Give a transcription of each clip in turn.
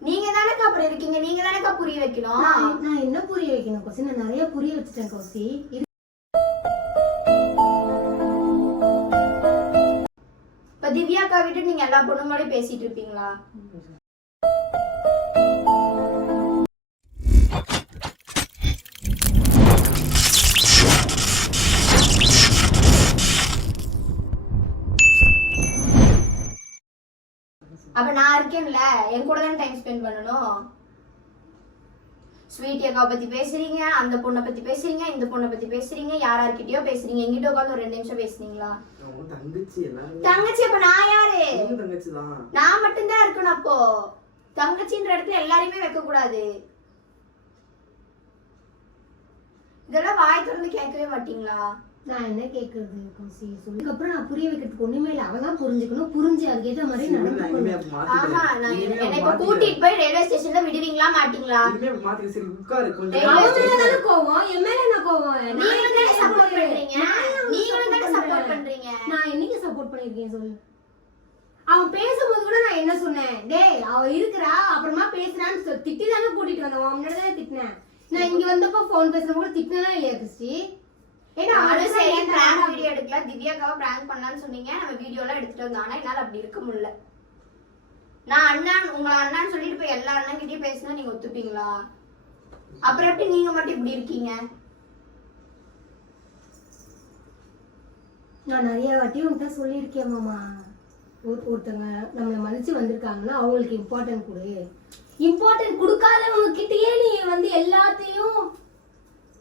நீங்க தானக்கா அப்புறம் இருக்கீங்க நீங்க தானக்கா புரிய வைக்கணும்? நான் என்ன புரிய வைக்கணும் கோசி? நான் நிறைய புரிய வச்சுட்டேன் கோசி. இப்ப திவ்யாக்கா விட்டு நீங்க எல்லா பொண்ணுங்களோடய பேசிட்டு இருப்பீங்களா? அப்ப நான் இருக்கேன்ல என் கூட தானே டைம் ஸ்பெண்ட் பண்ணணும்? ஸ்வீட் அக்காவை பத்தி பேசுறீங்க அந்த பொண்ணை பத்தி பேசுறீங்க இந்த பொண்ணை பத்தி பேசுறீங்க யார் யார்கிட்டயோ பேசுறீங்க. எங்கிட்ட உட்காந்து ஒரு ரெண்டு நிமிஷம் பேசுனீங்களா? தங்கச்சி அப்ப நான் யாரு? நான் மட்டும்தான் இருக்கணும் அப்போ. தங்கச்சின்ற இடத்துல எல்லாரையுமே வைக்க கூடாது. இதெல்லாம் வாய் திறந்து கேட்கவே மாட்டீங்களா? நான் என்ன கேக்குறது? கோசி சொல்லி. அப்புறம் நான் புரிய வைக்கிறதுக்கு ஒண்ணுமே இல்ல. அவ தான் புரிஞ்சுக்கணும். புரிஞ்சு அதுக்கேத்த மாதிரி நான் இனிமே நடந்துக்கணும் ஆஹா. நான் என்னை இப்ப. கூட்டிட்டு போய் ரயில்வே ஸ்டேஷன்ல விடுவீங்களா மாட்டீங்களா. சரி, உட்காரு கொஞ்சம் அவன் கோவம்? என் மேல என்ன கோவம்? நான் நீங்களும் தானே என்ன சப்போர்ட் பண்றீங்க? நீங்களும் தானே சப்போர்ட். பண்றீங்க? நான் என்னைக்கு சப்போர்ட் பண்ணிருக்கேன் சொல்லு? அவன் பேசும்போது கூட நான் என்ன சொன்னேன்? டேய் அவ இருக்கிறா அப்புறமா பேசுறான்னு சொல்லி திட்டி தானே கூட்டிட்டு வந்தேன். உன் முன்னாடி தானே திட்டினேன். நான் இங்க வந்தப்போ போன் பேசுற கூட திட்டினா இல்லையா கிறிஸ்டி? ஏன்னா அவளும் சரி பிராங்க் வீடியோ எடுக்கல? திவ்யாக்காவை பிராங்க் பண்ணலாம்னு சொன்னீங்க. நம்ம வீடியோ எல்லாம் எடுத்துட்டு வந்தோம். ஆனா என்னால அப்படி இருக்க முடியல. நான் அண்ணன் உங்க அண்ணன் சொல்லிட்டு போய் எல்லா அண்ணன் கிட்டயும் பேசினா நீங்க ஒத்துப்பீங்களா? அப்புறம் எப்படி நீங்க மட்டும் இப்படி இருக்கீங்க? நான் நிறைய வாட்டி உன்கிட்ட சொல்லியிருக்கேன் மாமா. ஒரு ஒருத்தவங்க நம்மளை மதிச்சு வந்திருக்காங்கன்னா அவங்களுக்கு இம்பார்ட்டன்ட் கொடு. இம்பார்ட்டன்ட் கொடுக்காதவங்க கிட்டயே நீ வந்து எல்லாத்தையும்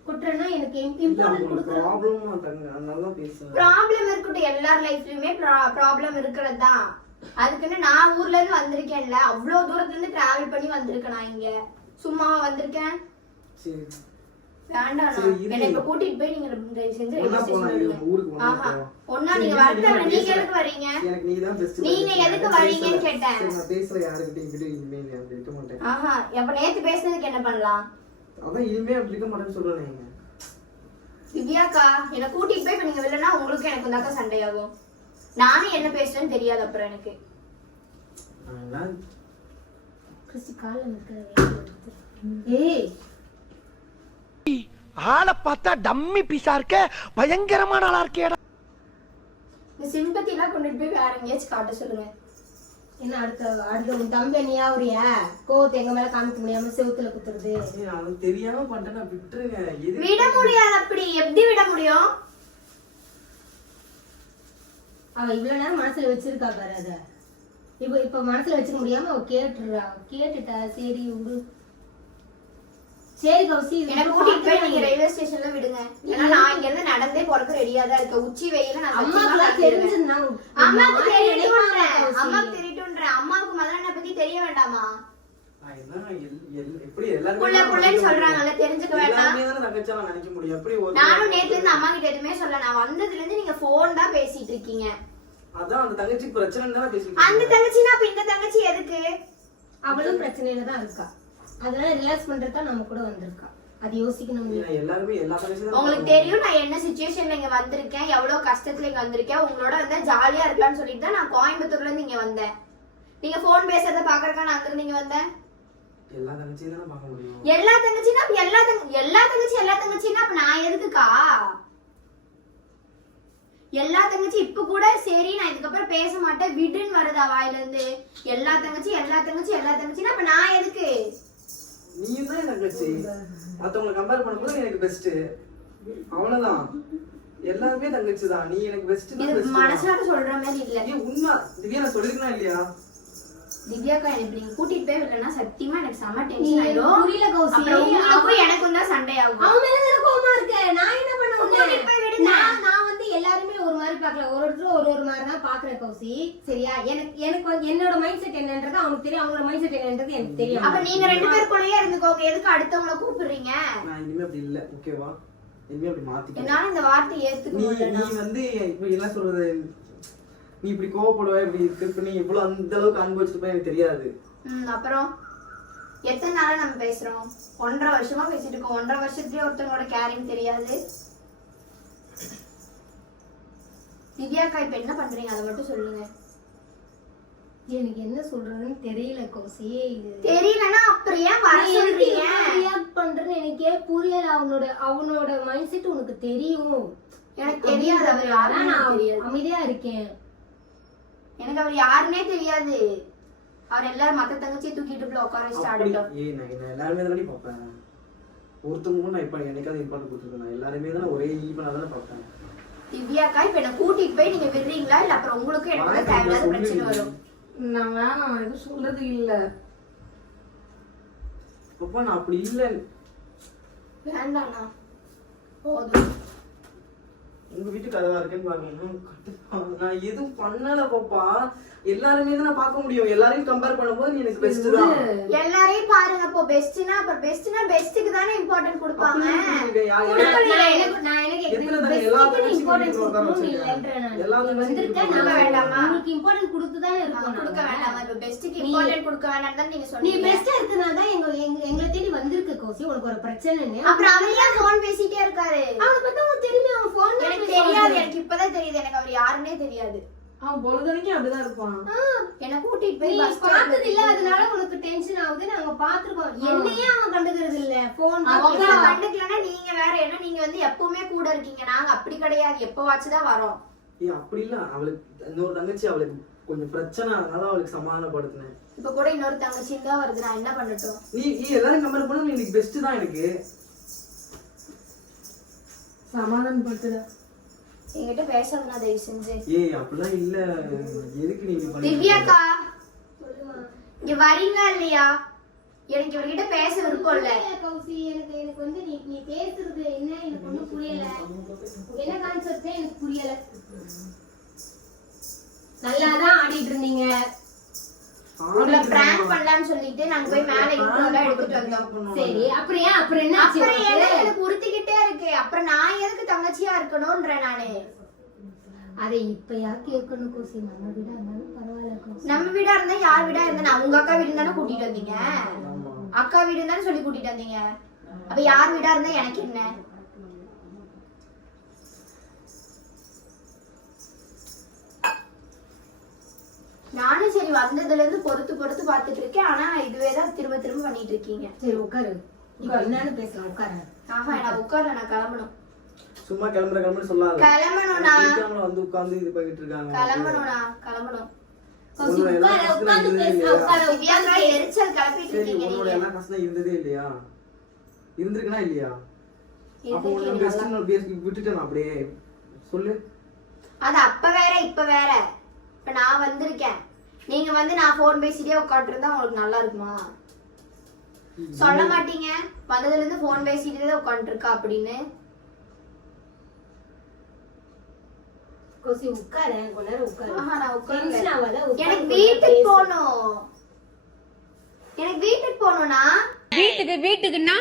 கொட்டுறேன்னா எனக்கு இம்பார்ட்டன்ட் உங்களுக்கு கொடுக்குற. problem ஆ தங்க, அதனால தான் பேசுறேன். ப்ராப்ளம் இருக்கட்டும் எல்லார் லைஃப்லயுமே ப்ராப்ளம் இருக்கிறது தான் அதுக்குன்னு நான் ஊர்ல இருந்து வந்திருக்கேன்ல அவ்வளவு தூரத்துல இருந்து டிராவல் பண்ணி வந்திருக்கேன் நான் இங்க. சும்மாவா வந்திருக்கேன். வேண்டாம். என்னை இப்ப கூட்டிட்டு போய் நீங்க தயவு செஞ்சு ஆஹா. ஒன்னா நீங்க நான் நீங்க. எதுக்கு வரீங்க? நீங்க. எதுக்கு வரீங்கன்னு கேட்டேன். ஆஹா. அப்ப நேத்து பேசுனதுக்கு என்ன பண்ணலாம்? அதான் இனிமே அப்படி இருக்க மாட்டேன்னு சொல்றேனே. திவ்யாக்கா என்னை கூட்டிட்டு போய் இப்ப நீங்க வரலன்னா உங்களுக்கு எனக்கு தாக்கா சண்டையாகும். நானும் என்ன பேசுறேன்னு தெரியாது அப்புறம் எனக்கு. கிறிஸ்டி கால ஏய். ஆளை பார்த்தா டம்மி பீஸா இருக்க பயங்கரமான ஆளா இருக்கேடா. இந்த சிம்பத்தி எல்லாம் கொண்டுட்டு போய் வேற எங்கேயாச்சும் காட்ட சொல்லுங்க. என்ன அடுத்த அடுத்த உன் தம்பி நீ ஆவுறியா கோவத்தை எங்க மேல காமிக்க முடியாம செவுத்துல குத்துறது. அவன் தெரியாம விட்டுருங்க. விட முடியாது அப்படி எப்படி விட முடியும்? அவ இவ்வளவு நேரம் மனசுல வச்சிருக்கா பாரு அத. இப்ப இப்ப மனசுல வச்சுக்க முடியாம அவ கேட்டுறா. கேட்டுட்டா சரி விடு. சரி கௌசி கூட்டிட்டு போய் நீங்க ரயில்வே ஸ்டேஷன்ல விடுங்க. ஏன்னா நான் இங்க இருந்து நடந்தே போறதுக்கு ரெடியா தான் இருக்கேன். உச்சி வெயில நான் அம்மாக்கு தெரிய வேண்டாமா? தான் தானே நானும் நேத்துல இருந்து அம்மா கிட்ட எதுவுமே சொல்ல நான் வந்ததுல இருந்து நீங்க போன் தான் பேசிட்டு இருக்கீங்க. அதான் அந்த தானே பேசிட்டு. தங்கச்சினா அப்ப இந்த தங்கச்சி எதுக்கு? அவளும் பிரச்சனையில தான் இருக்கா. அதனால ரிலாக்ஸ் பண்றதுக்கு நம்ம கூட வந்திருக்கா. அது யோசிக்கணும். தான் உங்களுக்கு. தெரியும் நான் என்ன சுச்சுவேஷன்ல இங்க வந்திருக்கேன் எவ்வளவு கஷ்டத்துல இங்க வந்திருக்கேன் உங்களோட வந்தா ஜாலியா இருக்கலாம்னு சொல்லிட்டு தான் நான் கோயம்புத்தூர்ல இருந்து இங்க வந்தேன். நீங்க போன் பேசுறத பாக்குறக்கா நான் அங்க இங்க வந்தேன். எல்லா தங்கச்சியும் தானே பார்க்க முடியும்? எல்லா தங்கச்சினா அப்ப எல்லா தங்க எல்லா தங்கச்சி எல்லா தங்கச்சினா அப்ப நான் எதுக்குக்கா? எல்லா தங்கச்சி இப்ப கூட சரி நான் இதுக்கப்புறம் பேச மாட்டேன். விடுன்னு வருதா வாயில இருந்து எல்லா தங்கச்சி எல்லா தங்கச்சி எல்லா தங்கச்சினா அப்ப நான் எதுக்கு? நீ தான் தங்கச்சி மத்தவங்களை கம்பேர் பண்ணும்போது எனக்கு பெஸ்ட் அவ்வளவுதான். எல்லாருமே தங்கச்சி தான் நீ எனக்கு பெஸ்ட் மனசார சொல்ற மாதிரி இல்ல. நீ உண்மை திவ்யா நான் சொல்லிருக்கா இல்லையா? திவ்யாக்கா எனக்கு நீங்க கூட்டிட்டு போய் விடலன்னா சத்தியமா எனக்கு செம டென்ஷன் ஆயிடும் புரியல கௌசி. அப்புறம் உங்களுக்கும் எனக்கும் தான் சண்டை ஆகும் அவன் மேல தானே கோவமா இருக்க. நான் என்ன பண்ண கூட்டிட்டு போய் விடுங்க. நான் நான் வந்து எல்லாருமே ஒரு மாதிரி பார்க்கல. ஒரு ஒருத்தர் ஒரு ஒரு மாதிரி தான் பாக்குறேன் கௌசி. சரியா? எனக்கு எனக்கு என்னோட மைண்ட் செட் என்னன்றது அவனுக்கு தெரியும். அவங்களோட மைண்ட் செட் என்னன்றது எனக்கு தெரியும். அப்ப நீங்க ரெண்டு பேருக்குள்ளேயே இருந்துக்கோங்க. எதுக்கு அடுத்தவங்கள கூப்பிடுறீங்க? நான் இனிமே அப்படி இல்ல. ஓகேவா இனிமே அப்படி மாத்திக்க என்னால இந்த வார்த்தை ஏத்துக்க முடியல நீ வந்து இப்ப என்ன சொல்றது? நீ இப்படி கோவப்படுவ இப்படி திருப்பி நீ இவ்வளவு அந்த அளவுக்கு அனுபவிச்சிருப்ப எனக்கு தெரியாது. ம் அப்புறம் எத்தனை நாளா நம்ம பேசுறோம்? ஒன்றரை வருஷமா பேசிட்டு இருக்கோம். ஒன்றரை வருஷத்துலயே ஒருத்தவங்களோட கேரிங் தெரியாது. திவ்யாக்கா இப்ப என்ன பண்றீங்க? அதை மட்டும் சொல்லுங்க. எனக்கு என்ன சொல்றதுன்னு தெரியல கோசி. இது தெரியலன்னா அப்புறம் ஏன் வர சொல்றீங்க? ரியாக்ட் பண்றேன்னு எனக்கே புரியல. அவனோட அவனோட மைண்ட் செட் உனக்கு தெரியும். எனக்கு தெரியாது அவர் அமைதியா இருக்கேன். எனக்கு அவர் யாருன்னே தெரியாது. அவர் எல்லாரும் மத்த தங்கச்சியை தூக்கிட்டு போய் உட்கார வச்சுட்டு அப்படி ஆடட்டும். ஏய் நான் என்ன எல்லாருமே தானே பார்ப்பேன். ஒருத்தவங்க நான் இப்போ என்னைக்காவது இம்பார்ட்டன் கொடுத்துருக்கேன். நான் எல்லாருமே தானே ஒரே ஈவனாக தானே பார்ப்பேன். திவ்யாக்கா இப்ப என்ன கூட்டிட்டு போய் நீங்க விடுறீங்களா? இல்ல அப்புறம் உங்களுக்கும் எனக்கு தேவையில்லாத பிரச்சனை வரும். நான் வேணாம் எதுவும் சொல்றது இல்ல. அப்பா நான் அப்படி இல்லை. வேண்டாண்ணா. போதும். உங்க வீட்டு கதவா இருக்கேன்னு பாருங்க நான் எதுவும் பண்ணல பாப்பா எல்லாருமே தான் பார்க்க முடியும். எல்லாரையும் கம்பேர் பண்ணும்போது நீ எனக்கு பெஸ்ட் தான். எல்லாரையும் பாருங்க இப்போ பெஸ்ட்னா அப்புறம் பெஸ்ட்னா பெஸ்ட்டுக்கு தானே இம்பார்ட்டன்ட் கொடுப்பாங்க. நீ important கொடுத்து தானே இருக்கோம் கொடுக்க. வேண்டாமா? இப்ப பெஸ்ட்டுக்கு நீ- இம்பார்ட்டன்ட் கொடுக்க வேண்டாம் தான் நீங்க நீ சொன்னீங்க. பெஸ்டா இருக்கனால தான் எங்க எங்க- எங்களை தேடி வந்திருக்க கோசி. உனக்கு ஒரு பிரச்சனைன்னு. அப்புறம் அவர் ஏன் போன் பேசிட்டே இருக்காரு? அவனை பத்தி உனக்கு தெரியுமே? அவன் போன் எனக்கு தெரியாது. எனக்கு இப்பதான் தெரியுது. எனக்கு அவர் யாருன்னே தெரியாது. அவன் பொழுதனைக்கும் அப்படிதான் இருப்பான். என்ன கூட்டிட்டு போய் பஸ் பார்த்தது இல்ல அதனால உனக்கு டென்ஷன் ஆகுது. நாங்க பாத்துருக்கோம் என்னையே அவன் கண்டுக்கிறது இல்ல. போன் அவங்க கண்டுக்கலன்னா நீங்க வேற என்ன? நீங்க வந்து எப்பவுமே கூட இருக்கீங்க. நாங்க அப்படி கிடையாது. எப்ப வாச்சுதான் வரோம். ஏய் அப்படி இல்ல. அவளுக்கு இன்னொரு தங்கச்சி அவளுக்கு கொஞ்சம் பிரச்சனை அதனால அவளுக்கு சமாதானப்படுத்தினேன். இப்ப கூட இன்னொரு தங்கச்சி தான் வருது. நான் என்ன பண்ணட்டும்? நீ நீ எல்லாரும் கம்பேர் பண்ண நீ எனக்கு பெஸ்ட் தான் எனக்கு. சமாதானப்படுத்துற என்கிட்ட பேசாதுண்ணா தயவு செஞ்சு. ஏய் அப்படிலாம் இல்ல. எதுக்கு நீ இப்படி பண்ணிட்டு இருக்க? திவ்யாக்கா இங்க வரீங்களா இல்லையா? எனக்கு இவர்கிட்ட பேச விருப்பம் இல்ல. கௌசி எனக்கு எனக்கு வந்து நீ நீ பேசுறது என்ன? எனக்கு ஒண்ணும் புரியல. என்ன கான்செப்ட் எனக்கு புரியல. நல்லாதான் ஆடிட்டு இருந்தீங்க. உங்களை பிராங்க் பண்ணலாம்னு சொல்லிட்டு நாங்க போய் மேல இன்ட்ரோலாம் எடுத்துட்டு வந்தோம். சரி அப்புறம் ஏன் அப்புறம் என்ன ஆச்சு அப்புறம் உனக்கு? என்ன எனக்கு உறுத்திக்கிட்டே இருக்கு. அப்புறம் நான் எதுக்கு தங்கச்சியா இருக்கணும்ன்றேன் நானு. அதை இப்ப யார் கேட்கணும் கோசி. நம்ம விட இருந்தாலும் பரவாயில்ல கோசி. நம்ம வீடா இருந்தா யார் வீடா இருந்தா? உங்க அக்கா வீடு தானே கூட்டிட்டு வந்தீங்க. அக்கா வீடு தானே சொல்லி கூட்டிட்டு வந்தீங்க? அப்ப யார் வீடா இருந்தா எனக்கு என்ன? நானும் சரி வந்ததுல இருந்து பொறுத்து பொறுத்து பார்த்துட்டு இருக்கேன். ஆனா இதுவே தான் திரும்ப திரும்ப பண்ணிட்டு இருக்கீங்க. சரி உட்காரு. என்னன்னு பேசலாம் உட்காரு. ஆஹா நான் உட்கார நான் கிளம்பணும். சும்மா கிளம்புற கிளம்புற சொல்லாத. கிளம்பணும்னா? வந்து உட்கார்ந்து இது பண்ணிட்டு இருக்காங்க. கிளம்பணும்னா? கிளம்பணும். எரிச்சல் கிளப்பிட்டு இருக்கீங்க இருந்ததே இல்லையா? இருந்திருக்குனா இல்லையா? அப்போ விட்டுட்டேன் அப்படியே. சொல்லு. அது அப்ப வேற இப்ப வேற. இப்ப நான் வந்திருக்கேன். நீங்க வந்து நான் போன் பேசிட்டே உட்காந்துருந்தா உங்களுக்கு நல்லா இருக்குமா? சொல்ல மாட்டீங்க. வந்ததுல இருந்து போன் பேசிட்டே தான் உட்காந்துருக்கா அப்படின்னு. கோசி உட்காரு. கொஞ்ச நேரம் உட்காரு. எனக்கு வீட்டுக்கு. போகணும். எனக்கு வீட்டுக்கு போகணும்னா? வீட்டுக்கு வீட்டுக்குன்னா?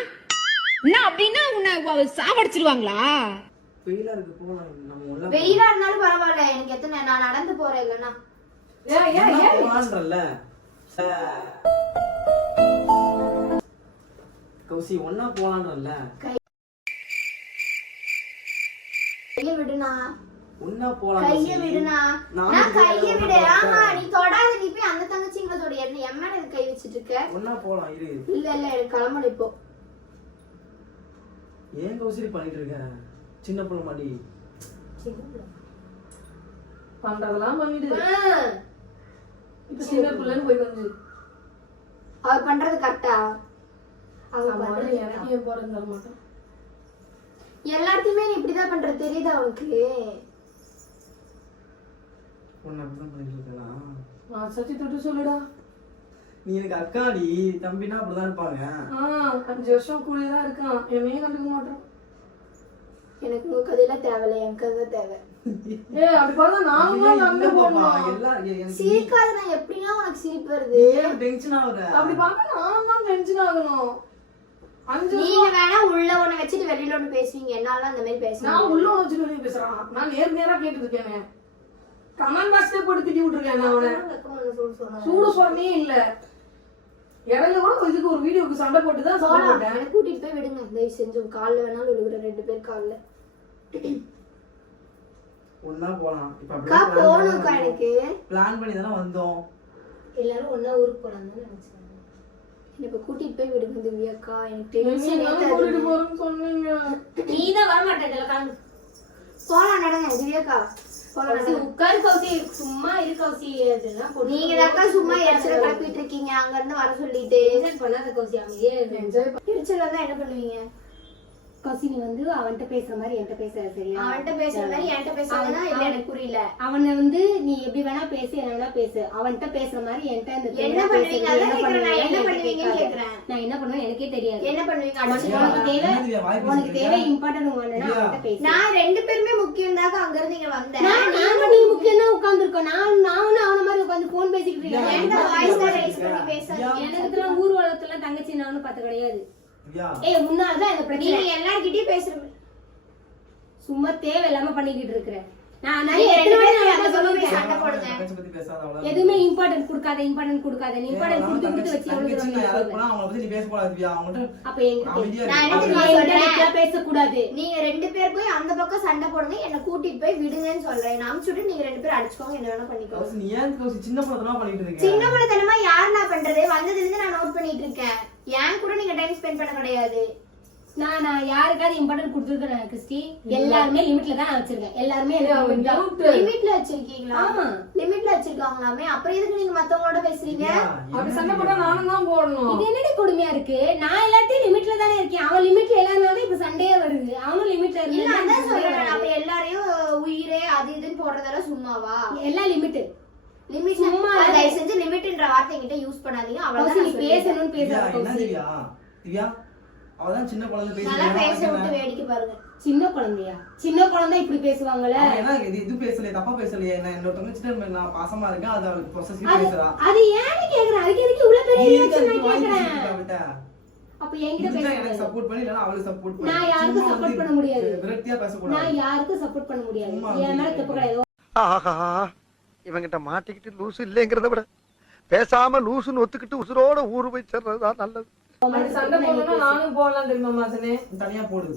என்ன அப்படின்னா உன்னை சாவடிச்சிருவாங்களா? வெயிலா இருக்கு போலாம் நம்ம உள்ள வெயிலா இருந்தாலும் பரவாயில்ல எனக்கு எத்தனை நான் நடந்து போறேன் ஒண்ணா போலான்றல்ல? கௌசி ஒன்னா போலான்றல்ல? கைய விடுனா ஒன்னா போலாம் கைய. விடுனா நான் கைய ஒண்ணா விடு. ஆமா. நீ தொடாத நீ போய் அந்த தங்கச்சிங்களை தொட என்ன எதுக்கு கை வச்சிட்டு இருக்க ஒன்னா போலாம் இரு. இல்ல இல்ல எனக்கு கிளம்பணும் இப்போ. ஏன் கௌசி பண்ணிட்டு இருக்க? சின்ன பிள்ளை மாடி பண்றதெல்லாம் பண்ணிடு. இப்ப சின்ன பிள்ளைன்னு போய் கொஞ்சம் அவர் பண்றது கரெக்டா பண்றது எனக்கு ஏன் போறது தர மாட்டான். எல்லாத்தையுமே நீ இப்படிதான் பண்ற தெரியுதா அவனுக்கு சச்சி தொட்டு சொல்லுடா. நீ எனக்கு அக்காடி தம்பினா அப்படிதான் இருப்பாங்க. அஞ்சு வருஷம் கூடதான் இருக்கான். என்னையும் கண்டுக்க மாட்டான் எனக்கு உங்க கதையெல்லாம் தேவையில்ல என் கதை தேவை. ஏ அப்படி பார்த்தா நானும் தான் பாப்பா, போடணும் சிரிக்காத நான் எப்படின்னா உனக்கு சிரிப்பு வருது. ஏன் டென்ஷன் ஆகுற அப்படி பார்த்தா நானும் தான் டென்ஷன் ஆகணும். அஞ்சு நீங்க வேணா உள்ள ஒண்ணு வச்சுட்டு வெளியில ஒண்ணு பேசுவீங்க. என்னால அந்த மாதிரி பேச நான் உள்ள வச்சு வெளியே பேசுறான். நான் நேர் நேரா கேட்டு இருக்கேனே. கமெண்ட் பாக்ஸ்ல போட்டு திட்டி விட்டுருக்கேன் நான் அவனை. சூடு சொன்னே இல்ல. இடையில கூட இதுக்கு ஒரு வீடியோக்கு சண்டை போட்டு தான் சண்டை போட்டேன். எனக்கு கூட்டிட்டு போய் விடுங்க. தயவு செஞ்சு கால்ல வேணாலும் விழுகுற ரெண்டு பேர் கால்ல. ஒன்னா போலாம். இப்ப அக்கா போகணும்க்கா எனக்கு. பிளான் பண்ணி தானே வந்தோம். எல்லாரும் ஒண்ணா ஊருக்கு போலாம் தான் நினைச்சாங்க. இப்ப கூட்டிட்டு போய் விடுங்க திவ்யாக்கா எனக்கு டென்ஷன் கூட்டிட்டு போறேன்னு சொன்னீங்க. நீ தான் வர மாட்டேன் போலாம் நடங்க. திவ்யாக்கா. உட்கார் கௌசி. சும்மா இரு கௌசி. நீங்க சும்மா எரிச்சல கிளப்பிட்டு இருக்கீங்க. அங்க இருந்து வர சொல்லிட்டு. டென்ஷன் பண்ணாத கௌசி அமைதியே இரு. என்ஜாய் எரிச்சல தான் என்ன பண்ணுவீங்க? கௌசி நீ வந்து அவன்கிட்ட பேசுற மாதிரி என்கிட்ட பேசுற சரியா? அவன்கிட்ட பேசுற மாதிரி என்கிட்ட பேசுறதுன்னா இல்ல எனக்கு புரியல. அவனை வந்து நீ எப்படி வேணா பேசு என்ன வேணா பேசு. அவன்கிட்ட பேசுற மாதிரி என்கிட்ட இந்த என்ன பண்ணுவீங்க? என்ன கேட்காத. கேக்குறேன். நான் என்ன பண்ணுவேன் எனக்கே தெரியாது. என்ன பண்ணுவீங்க? உனக்கு தேவை உனக்கு? தேவை இம்பார்ட்டன்ட் ஒண்ணுனா அவன்கிட்ட பேசு. நான் ரெண்டு பேருமே முக்கியம் தாக்க அங்க இருந்து இங்க வந்தேன். நான் நானும் நீ முக்கியம் தான் உட்கார்ந்துருக்கோம். நான் நானும் அவன மாதிரி உட்கார்ந்து போன் பேசிக்கிட்டு இருக்கேன். என்கிட்ட வாய்ஸ் தான் ரைஸ் பண்ணி பேசாதீங்க? எனக்கு ஊர் உலகத்துல தங்கச்சி நானும் பார்த்து கிடையாது. ஏய் முன்னாலதான் இந்த பிரச்சனை. எல்லார்கிட்டயும் பேசுற சும்மா தேவையில்லாம பண்ணிக்கிட்டு இருக்கிறேன் எதுவுமே இம்பார்ட்டன்ட் கொடுக்காத இம்பார்ட்டன்ட் கொடுக்காத. இம்பார்ட்டன்ட் கொடுத்து பேசக்கூடாது. நீங்க ரெண்டு பேர் போய் அந்த பக்கம் சண்டை போடுங்க என்ன கூட்டிட்டு போய் விடுங்கன்னு சொல்றேன். நான் அனுப்பிச்சுட்டு நீங்க ரெண்டு பேரும் அடிச்சுக்கோங்க என்ன வேணா பண்ணிக்கோ சின்ன படத்தனமா பண்ணிட்டு இருக்கீங்க நான் பண்றது? வந்ததுல இருந்து நான் நோட் பண்ணிட்டு இருக்கேன். ஏன் கூட நீங்க டைம் ஸ்பெண்ட் பண்ண கிடையாது. நான் நான் யாருக்காவது இம்பார்ட்டன்ட் கொடுத்துருக்கேன் கிறிஸ்டி. எல்லாருமே லிமிட்ல தான் நான் வச்சிருக்கேன். எல்லாருமே. லிமிட்ல வச்சிருக்கீங்களா? ஆமா. லிமிட்ல வச்சிருக்காங்களாமே? அப்புறம் எதுக்கு நீங்க மத்தவங்களோட பேசுறீங்க? அப்படி சண்டை போட்டா? நானும் தான் போடணும். இது என்னடி கொடுமையா இருக்கு? நான் எல்லாத்தையும் லிமிட்ல தானே இருக்கேன். அவன் லிமிட்ல எல்லாருனாலும் இப்ப சண்டையே வருது. அவனும் லிமிட்ல இல்ல இருந்தா அதான் சொல்றேன். அப்ப எல்லாரையும் உயிரே அது இதுன்னு போடுறதெல்லாம் சும்மாவா? எல்லாம் லிமிட் லிமிட் சும்மா தயவு செஞ்சு லிமிட்ன்ற வார்த்தை என்கிட்ட யூஸ் பண்ணாதீங்க. அவ்வளவுதான் நீ. பேசணும்னு திவ்யா, பேசுற என்ன திவ்யா? அவதான் சின்ன குழந்தை நல்லா பேச. விட்டு வேடிக்கை பாருங்க சின்ன குழந்தையா சின்ன குழந்தை இப்படி பேசுவாங்கல்ல அவன் என்ன இது இது பேசலையே, தப்பா பேசலையே. நான் என்னோட மேல நான் பாசமா இருக்கேன், அது அவளுக்கு அது பேசுறா. அது ஏன்னு கேக்குறேன் அதுக்கு எதுக்கு இவ்வளவு நீ பெரிய எதுக்கு reaction அதுக்கு நான் வாங்கி கேக்குறேன் பேசிட்டு அவகிட்ட? அப்ப என்கிட்ட இதுதான் எனக்கு support பண்ணு, அவளுக்கு support பண்ணு. நான் யாருக்கும் சும்மா support வந்து பண்ண முடியாது. விரக்தியா பேசக்கூடாது. நான் யாருக்கும் சப்போர்ட் பண்ண முடியாது சும்மா என் மேல தப்பு கிடையாது ஆஹா இவங்கிட்ட மாட்டிக்கிட்டு லூசு இல்லைங்கிறத விட பேசாம லூசுன்னு ஒத்துக்கிட்டு உசுரோட ஊரு போய் சேர்றதுதான் நல்லது சண்டை போடணும்னா தெரியுமா மாசனே? தனியா போடு.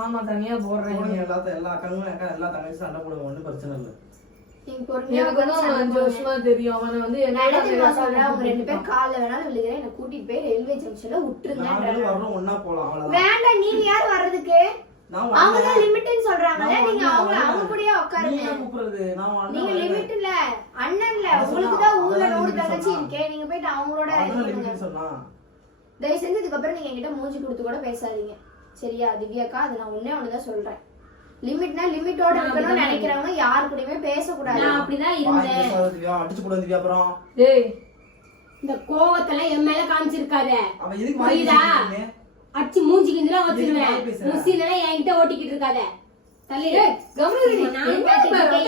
ஆமா தனியா போடுறேன். எல்லா எல்லா அக்காங்களும் எல்லா தங்கச்சி சண்டை போடுவோம் ஒன்றும் பிரச்சனை இல்லை. கூட்டிட்டு போய் ரயில்வே ஜங்ஷன்ல விட்டுருங்க வேண்டாம் நீங்க யார் வர்றதுக்கு? நான் அவங்க. தான் லிமிட்னு சொல்றாங்கல்ல. நான் நீங்க அவங்க. அவங்க கூடயே உட்காருங்க. ஏன் கூப்பிடுறது. நான் அண்ணன் நீங்க. லிமிட் இல்ல. அண்ணன் இல்ல. உங்களுக்கு தான் ஊர்ல அவன் நூறு limit தங்கச்சி சொன்னான். இருக்கே. நீங்க போயிட்டு அவங்களோட தயவு செஞ்சு இதுக்கப்புறம் நீங்க என்கிட்ட மூஞ்சி கொடுத்து கூட பேசாதீங்க. சரியா திவ்யாக்கா? அது நான் ஒண்ணே ஒண்ணுதான் சொல்றேன். லிமிட்னா லிமிட்டோட இருக்கணும்னு நினைக்கிறவங்க யாரு கூடயுமே பேசக்கூடாது. நான் அப்படிதான் இருந்தேன். அடிச்சு திவ்யா அப்புறம். டேய் இந்த கோவத்தெல்லாம் என் மேல காமிச்சிருக்காத. புரியுதா? அடிச்சு மூஞ்சி கிஞ்சிலாம் வச்சிருவேன்? முசினெல்லாம் என்கிட்ட ஓட்டிக்கிட்டு இருக்காத.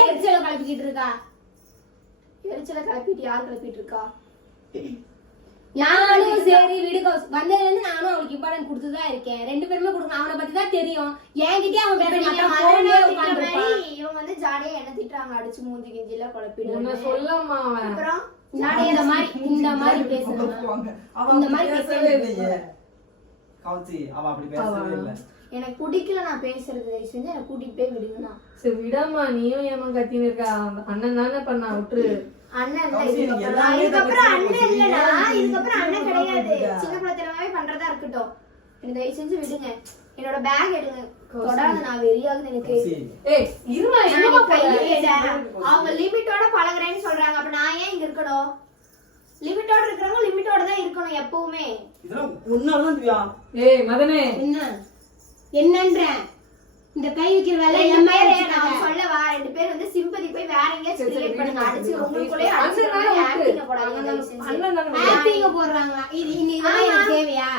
எரிச்சலை கிளப்பிக்கிட்டு இருக்கா? எரிச்சல கிளப்பிட்டு யார் கிளப்பிட்டு இருக்கா? நானும் சரி வந்ததுல இருந்து நானும் அவனுக்கு இம்பார்ட்டன்ட் கொடுத்துதான் இருக்கேன். ரெண்டு பேருமே கொடுக்கணும். அவனை பத்தி தான் தெரியும். என்கிட்டயே அவன் பேச மாட்டான். இவங்க வந்து ஜாலியா என்ன திட்டுறாங்க அடிச்சு மூஞ்சி கிஞ்சில குழப்பிடுவாங்க சொல்லாமா அவன். அப்புறம்? நான் இந்த மாதிரி இந்த மாதிரி இந்த பேசவே இல்லையே. கவுச்சி அவ அப்படி பேசவே இல்ல. எனக்கு பிடிக்கல நான் பேசுறது தயவு செஞ்சு எனக்கு கூட்டிட்டு போய் விடுங்கண்ணா. சரி விடாமா நீயும் ஏமா கத்தின்னு இருக்க? அண்ணன் தானே பண்ணா விட்டுரு. அண்ணன் இல்ல, இதுக்கப்புறம் அண்ணன் இல்லடா கௌசி, இதுக்கப்புறம் அண்ணன் நீங்க கிடையாது. சின்ன பிள்ளைத்தனமாவே பண்றதா இருக்கட்டும். எனக்கு தயவு செஞ்சு விடுங்க. என்னோட பேக் எடுங்க. தொடாத நான் வெறியாகுது எனக்கு. ஏய் இருமா. அவங்க லிமிட்டோட பழகுறேன்னு சொல்றாங்க. அப்ப நான் ஏன் இங்க இருக்கணும்? லிமிட்டோட இருக்கிறவங்க லிமிட்டோட தான் இருக்கணும் எப்பவுமே இதெல்லாம் ஒன்னால தான் திவ்யா ஏய் மதனே என்ன என்னன்றேன் இந்த கை வைக்கிற வேலை என் மேல நான் சொல்ல வா ரெண்டு பேர் வந்து சிம்பதி போய் வேற எங்கேயாச்சும் ரிலேட் பண்ணுங்க அடிச்சு உங்களுக்குள்ளே அடிச்சு ஹாப்பிங்க போடுறாங்க ஹாப்பிங்க போடுறாங்களா இது இன்னைக்கு எனக்கு தேவையா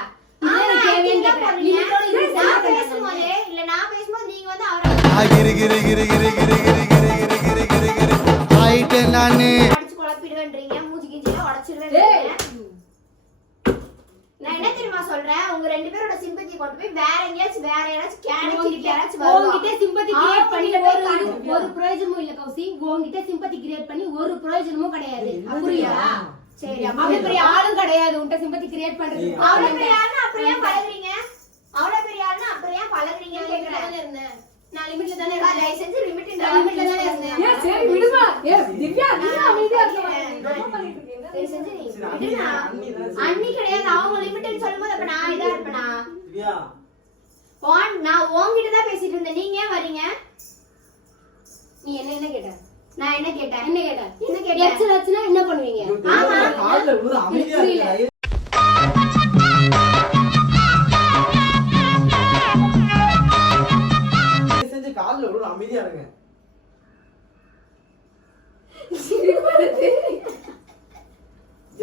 நானு அடிச்சு குழப்பிடுவேன்றீங்க நான் என்ன தெரியுமா சொல்றேன்? உங்க ரெண்டு பேரோட சிம்பத்தி கொண்டு போய் வேற எங்கேயாச்சும் வேற யாராச்சும் கேனக்கிட்டு யாராச்சும் வருவாங்க sympathy create பண்ணி ஒரு பிரயோஜனமும் இல்ல கௌசி. உன்கிட்ட sympathy create பண்ணி ஒரு பிரயோஜனமும் கிடையாது. புரியுதா சரி அவ்வளவு பெரிய ஆளும் கிடையாது. உன்கிட்ட sympathy create பண்றது. அவ்வளவு பெரிய ஆளுன்னா அப்புறம் ஏன் பழகுறீங்க? அவ்வளவு பெரிய ஆளுன்னா அப்புறம் ஏன் பழகுறீங்கன்னு கேக்குறேன். நான் லிமிட்ல தானே இருந்தேன். தயவு செஞ்சு limit இந்த நான் limit ல தானே இருந்தேன். சரி விடுமா. ஏ திவ்யா நீ அமைதியா இருக்க. என்ன பண்ணிட்டு? தயவு செஞ்சு நீ அண்ணி கிடையாது. அவங்க லிமிட்னு சொல்லும்போது அப்ப நான் இதா இருப்பேனா? திவ்யா. உன்- நான் உன்கிட்ட தான் பேசிட்டு இருந்தேன். நீங்க ஏன் வரீங்க? நீ என்ன என்ன கேட்ட? நான் என்ன கேட்டேன்? என்ன கேட்ட என்ன கேட்டேன்? எச்சல் என்ன பண்ணுவீங்க. இருக்க. அமைதியா இருங்க.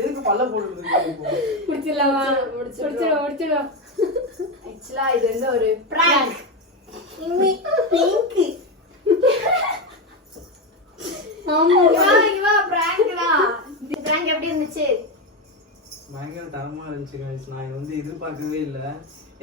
எதுக்கு பல்ல இருக்கீங்க முடிச்சிடலாமா. முடிச்சிடுவோம் முடிச்சிடுவோம் ஆக்சுவலா இது வந்து ஒரு பிராங்க் பிங்க் இவா இவா பிராங்க் தான் இந்த பிராங்க் எப்படி இருந்துச்சு? பயங்கர தரமா இருந்துச்சு guys. நான் இது வந்து எதிர்பார்க்கவே இல்லை.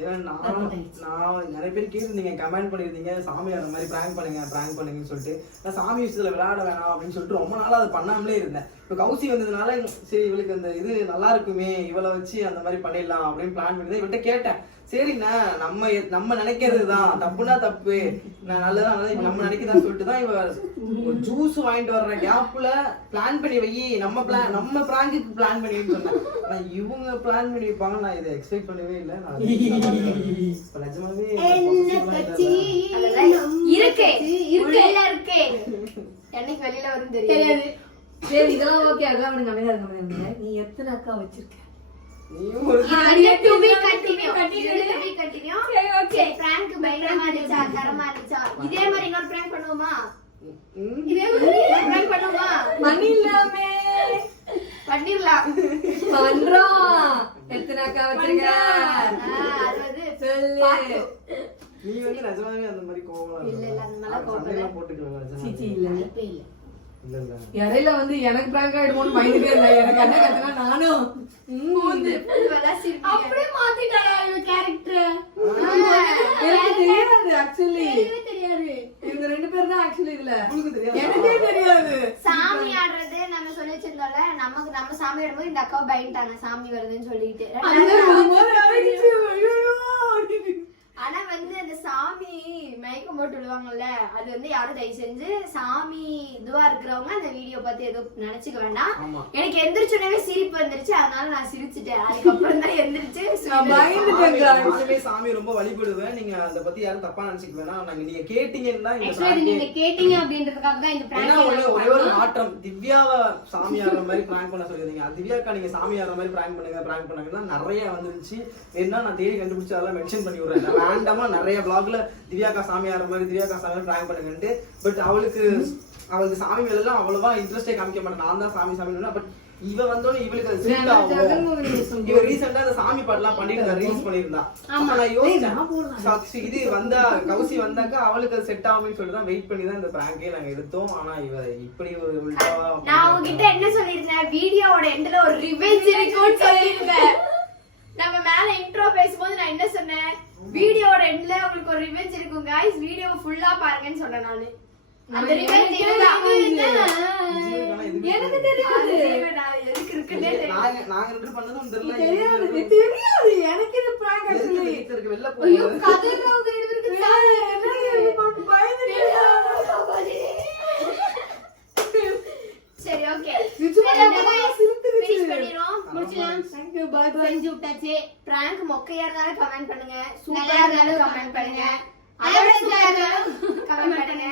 ஏன்னா நான் நான் நிறைய பேர் கேட்டிருந்தீங்க கமெண்ட் பண்ணியிருந்தீங்க சாமி அந்த மாதிரி ப்ராங்க் பண்ணுங்க ப்ராங்க் பண்ணுங்கன்னு சொல்லிட்டு. நான் சாமி விஷயத்துல விளையாட வேணாம் அப்படின்னு சொல்லிட்டு ரொம்ப நாளா அதை பண்ணாமலே இருந்தேன். இப்போ கௌசி வந்ததுனால சரி இவளுக்கு அந்த இது நல்லா இருக்குமே இவளை வச்சு அந்த மாதிரி பண்ணிடலாம் அப்படின்னு பிளான் பண்ணி தான் இவள்கிட்ட கேட்டேன். சரிண்ணா நம்ம நம்ம நினைக்கிறது தான் தப்புனா தப்பு. நான் நல்லதா நல்லதா நம்ம நினைக்கிறதா சொல்லிட்டு தான் இவ ஜூஸ் வாங்கிட்டு வர்ற கேப்ல பிளான் பண்ணி வை. நம்ம பிளான் நம்ம பிராங்குக்கு பிளான் பண்ணி சொன்னேன். இவங்க பிளான் பண்ணி வைப்பாங்க நான் இதை எக்ஸ்பெக்ட் பண்ணவே இல்லை. நான் இருக்கு இருக்கு. இருக்கு என்னைக்கு வெளியில வரும் தெரியாது சரி இதெல்லாம் ஓகே அதெல்லாம் விடுங்க அமைதியா இருங்க அமைதியா. நீ எத்தனை அக்கா வச்சிருக்க இது மாதிரி இன்னொரு பண்ணுவோமா? ம், இதே மாதிரி prank பண்ணுவோமா? மணி இல்லாமே. பண்ணிடலாம். பண்றோம். எத்தனை அக்கா வச்சிருக்க? நீ வந்து நிஜமாவே அந்த மாதிரி கோவம் இல்ல, இல்ல, அந்த மாதிரிலாம் கோவப்படல. போட்டுக்கலாம் சீச்சி. இல்ல. இப்ப இல்ல. இடையில வந்து எனக்கு பிராங்க் ஆயிடுமோன்னு பயந்துட்டே இல்லை எனக்கு என்ன கத்துனா நானும். பூந்து. அப்படியே மாத்திட்டாரா இவ கேரக்டர் எனக்கு தெரியாது ஆக்சுவலி தெரியாது. இவங்க ரெண்டு பேர் தான் ஆக்சுவலி இதுல. உங்களுக்கு தெரியாது. எனக்கே தெரியாது. சாமி ஆடுறது நம்ம சொல்லி வச்சிருந்தோம்ல நமக்கு நம்ம சாமி ஆடும்போது இந்த அக்காவை பயந்துட்டாங்க. சாமி வருதுன்னு சொல்லிட்டு அந்த போது ஆயிடுச்சு ஐயோ அப்படின்னு. ஆனா வந்து அந்த சாமி மயக்கம் போட்டு விடுவாங்கல்ல அது வந்து யாரும் தயவு செஞ்சு சாமி இதுவா இருக்கிறவங்க அந்த வீடியோ பார்த்து எதுவும் நினைச்சுக்க வேண்டாம். எனக்கு எந்திரிச்சுடனே சிரிப்பு வந்துருச்சு அதனால நான் சிரிச்சிட்டேன். அதுக்கப்புறம் தான் எந்திரிச்சு சாமி- ரொம்ப வழிபடுவேன். நீங்க அதை பத்தி யாரும் தப்பா நினைச்சுக்க வேணாம். நாங்க நீங்க கேட்டீங்கன்னு நீங்க கேட்டீங்க அப்படின்றதுக்காக தான் இந்த ஏன்னா ஒரே ஒரே பிராங்க் மாற்றம். திவ்யாவை சாமி ஆடுற மாதிரி பிராங்க் பண்ண சொல்லிருந்தீங்க திவ்யாக்கா நீங்க சாமி ஆடுற மாதிரி பிராங்க் பண்ணுங்க பிராங்க் பண்ணுங்கன்னா நிறைய வந்துருச்சு. என்ன நான் தேடி கண்டுபிடிச்சு அதெல்லாம் மென்ஷன் பண்ணி விடுறேன் ரேண்டமா நிறைய பிளாக்ல திவ்யாக்கா சாமி ஆடுற மாதிரி திவ்யாக்கா சாமி பிராங்க் பண்ணுங்கன்ட்டு. பட் அவளுக்கு அவளுக்கு சாமி மேல எல்லாம் அவ்வளவா இன்ட்ரெஸ்டே காமிக்க மாட்டேன் நான் தான் சாமி சாமி பட் இவ வந்தோடனே இவளுக்கு அது ஆகும். இவ ரீசெண்டா அந்த சாமி பாட்டுலாம் பண்ணிட்டு ரீல்ஸ் பண்ணிருந்தா. அப்ப நான் யோசிச்சேன். சாக்ஷி, இது வந்தா கௌசி வந்தாக்கா அவளுக்கு அது செட் ஆகும்னு சொல்லிட்டு தான் வெயிட் பண்ணி தான் இந்த பிராங்கே நாங்க எடுத்தோம். ஆனா இவ இப்படி ஒரு நான் உங்ககிட்ட என்ன சொல்லியிருந்தேன்? வீடியோவோட எண்ட்ல ஒரு ரிவெஞ்ச் இருக்கும்னு சொல்லியிருந்தேன். நம்ம மேல இன்ட்ரோ பேசும்போது நான் என்ன சொன்னேன்? வீடியோவோட எண்ட்ல உங்களுக்கு ஒரு ரிவெஞ்ச் இருக்கும் गाइस வீடியோ ஃபுல்லா பாருங்கன்னு சொன்னேன் நானு அந்த ரிவெஞ்ச் எனக்கு தெரியாது எதுக்கு இருக்குன்னே தெரியல நாங்க நாங்க ரெண்டு பண்ணதும் தெரியல தெரியாது தெரியாது எனக்கு இது பிராங்க் எதுக்கு ஆக்சுவலி வீட்டுல இருக்க வெளில ஐயோ போகுது கதறவங்க ரெண்டு பேருக்கு சரி ஓகே நிஜமா சிரித்துருச்சு. ஃபினிஷ் பண்ணிரோம் முடிச்சலாம் தேங்க்யூ பாய் பாய் செஞ்சு விட்டாச்சு. பிராங்க் மொக்கையா இருந்தாலும் கமெண்ட் பண்ணுங்க. நல்லா சூப்பரா இருந்தாலும் இருந்தாலும் கமெண்ட் பண்ணுங்க. அதை அதை விட விட சூப்பரா இருந்தாலும் கமெண்ட் பண்ணுங்க.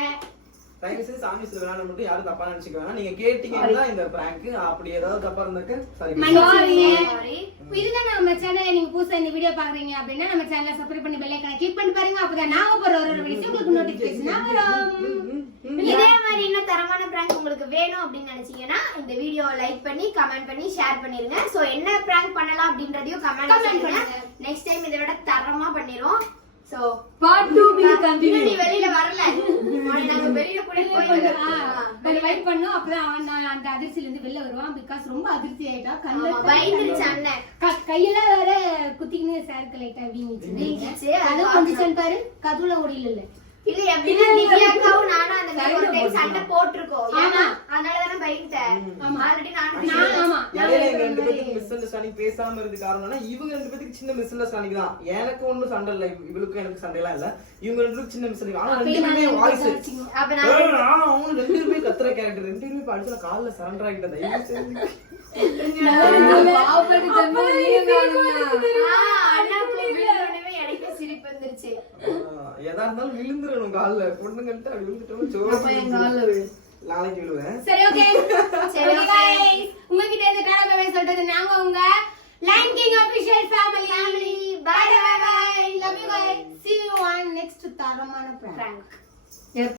தயவு செய்து சாமி மட்டும் யாரும் தப்பா நினைச்சுக்க வேணாம் நீங்க கேட்டீங்கன்னா இந்த பிராங்க் அப்படி ஏதாவது தப்பா இருந்தாக்க சாரி. மன்னிச்சிடுங்க. சாரி இதுதான் நம்ம சேனலை நீங்க புதுசா இந்த வீடியோ பாக்குறீங்க அப்படின்னா நம்ம சேனலை சப்ஸ்கிரைப் பண்ணி பெல் ஐகானை கிளிக் பண்ணி பாருங்க. அப்பதான் நாங்க போற ஒரு ஒரு வீடியோ உங்களுக்கு நோட்டிபிகேஷன் வரும் இதே மாதிரி இன்னும் தரமான prank உங்களுக்கு வேணும் அப்படின்னு நினைச்சீங்கன்னா இந்த வீடியோவை லைக் பண்ணி கமெண்ட் பண்ணி ஷேர் பண்ணிருங்க. சோ என்ன prank பண்ணலாம் அப்படின்றதையும் கமெண்ட் பண்ணுங்க. நெக்ஸ்ட் டைம் இதை விட தரமா பண்ணிரும் சோ பார்ட் 2 வில் இன்னும் நீ கண்டினியூ வெளியில வரல. நாங்க வெளியில கூட போய் வெயிட் பண்ணும். அப்பதான் அவன் அந்த அதிர்ச்சியில இருந்து வெளில வருவான். பிகாஸ் ரொம்ப அதிர்ச்சி ஆயிட்டா கண்ணுல பயந்துருச்சு அண்ணன். க- கையெல்லாம் வேற குத்திக்கின்னு சாருக்கு லைட்டா வீங்கிச்சு. அது கொஞ்சம் பாரு. கதுல ஓடியில இல்ல இல்ல எப்படின்னா திவ்யாக்காவும் நானும் அந்த மாதிரி ஒரு சண்டை டைம் சண்டை போட்டிருக்கோம். ஏன்னா அதனால தானே பயந்துட்டேன். ஆமா. ஆல்ரெடி நானும் நான் ஆமா. இடையில எங்க ரெண்டு பேத்துக்கு மிஸ் அண்டர்ஸ்டாண்டிங் பேசாம இருக்கு காரணம்னா இவங்க ரெண்டு பேத்துக்கு சின்ன மிஸ் அண்டர்ஸ்டாண்டிங் தான். எனக்கு ஒண்ணும் சண்டை இல்ல. இவளுக்கும் எனக்கு சண்டை எல்லாம் இல்ல. இவங்க ரெண்டு பேருக்கு சின்ன மிஸ் ஆனா ரெண்டு பேருமே வாய்ஸ் அப்ப நான் அவங்க ரெண்டு பேருமே கத்துற கேரக்டர் ரெண்டு பேருமே படிச்சு காலைல சரண்டர் ஆகிட்டேன். தயவு செஞ்சு. பாவப்பட்டு ஜென்மம் நீங்க தானுங்க. ஆஹ் எதா இருந்தாலும் விழுந்துடணும் கால்ல. பொண்ணுங்கள்ட்ட அப்படி விழுந்துட்டோம் அப்ப என் கால்ல விழு. நாளைக்கு விழுவேன். சரி ஓகே சரி, guys. உங்ககிட்ட இருந்து டாடா பை சொல்றது நாங்க உங்க line king official family bye bye bye love you guys. See you on next தரமான prank. பிராங்க்